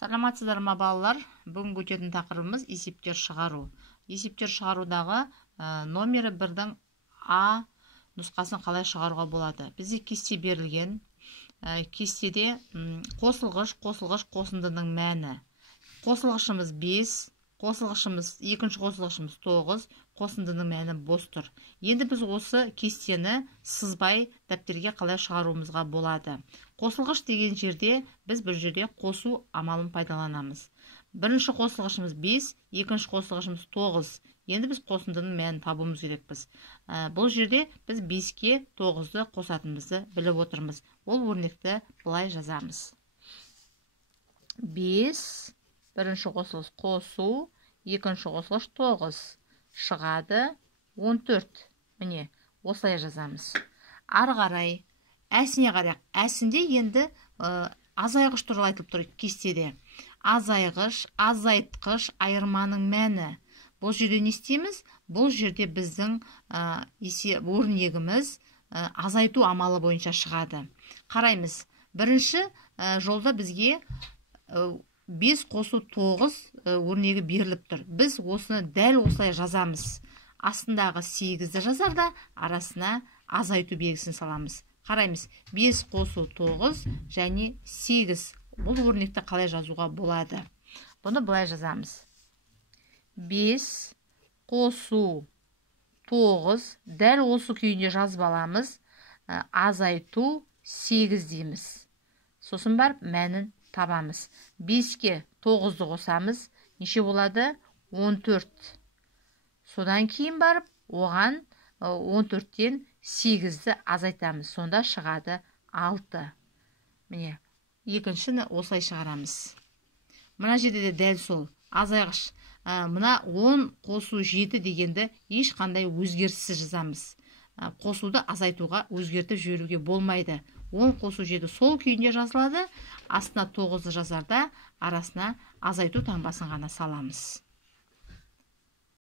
Саламатсыздар ма балалар? Бүгін өтетін тақырыбымыз есептер шығару. Есептер шығарудағы номері 1-дің А нұсқасын қалай шығаруға болады? Бізде кесте берілген. Кестеде қосылғыш қосындының мәні. Қосылғышымыз 5, екінші қосылғышымыз 9, қосындының мәні бос тұр. Енді біз осы кестені сызбай дәптерге қалай шығаруымызға болады? Қосылғыш деген жерде біз бір жерде қосу амалын пайдаланамыз. Бірінші қосылғышымыз 5, екінші қосылғышымыз 9. Енді біз қосындының мәнін табуымыз керекпіз. Бұл жерде біз 5-ке 9-ды қосатынымызды біліп отырмыз. Ол өрнекті былай жазамыз. 5, бірінші қосылғыш қосу, екінші қосылғыш 9. Шығады 14. Міне, осылай жазамыз. Ары қарай, әсіне қарайық. Әсінде енді азайғыш туралы айтылып тұр кестеде. Азайғыш, азайтқыш айырманың мәні. Бұл жерде не істейміз? Бұл жерде біздің өрнегіміз азайту амалы бойынша шығады. Қараймыз. Бірінші жолда бізге 5 қосу 9 өрнегі беріліп тұр. Біз осыны дәл осылай жазамыз. Астындағы 8-ді жазарда арасына азайту белгісін саламыз. Қараймыз. 5 қосу 9 және 8. Бұл өрнекті қалай жазуға болады? Бұны былай жазамыз. 5 қосу 9, дәл осы күйінде жазып аламыз. Азайту 8 дейміз. Сосын барып мәнін табамыз. 5-ке 9-ды қосамыз. Неше болады? 14. Содан кейін барып, оған 14-тен 8-ді азайтамыз. Сонда шығады 6. Міне, екіншіні осылай шығарамыз. Мына жерде де дәл сол. Азайғыш. Мына 10 қосу 7 дегенді ешқандай өзгеріссіз жазамыз. Қосуды азайтуға өзгертіп жіберуге болмайды. 10 қосу 7 сол күйінде жазылады. Астына 9-ды жазарда арасына азайту таңбасын ғана саламыз.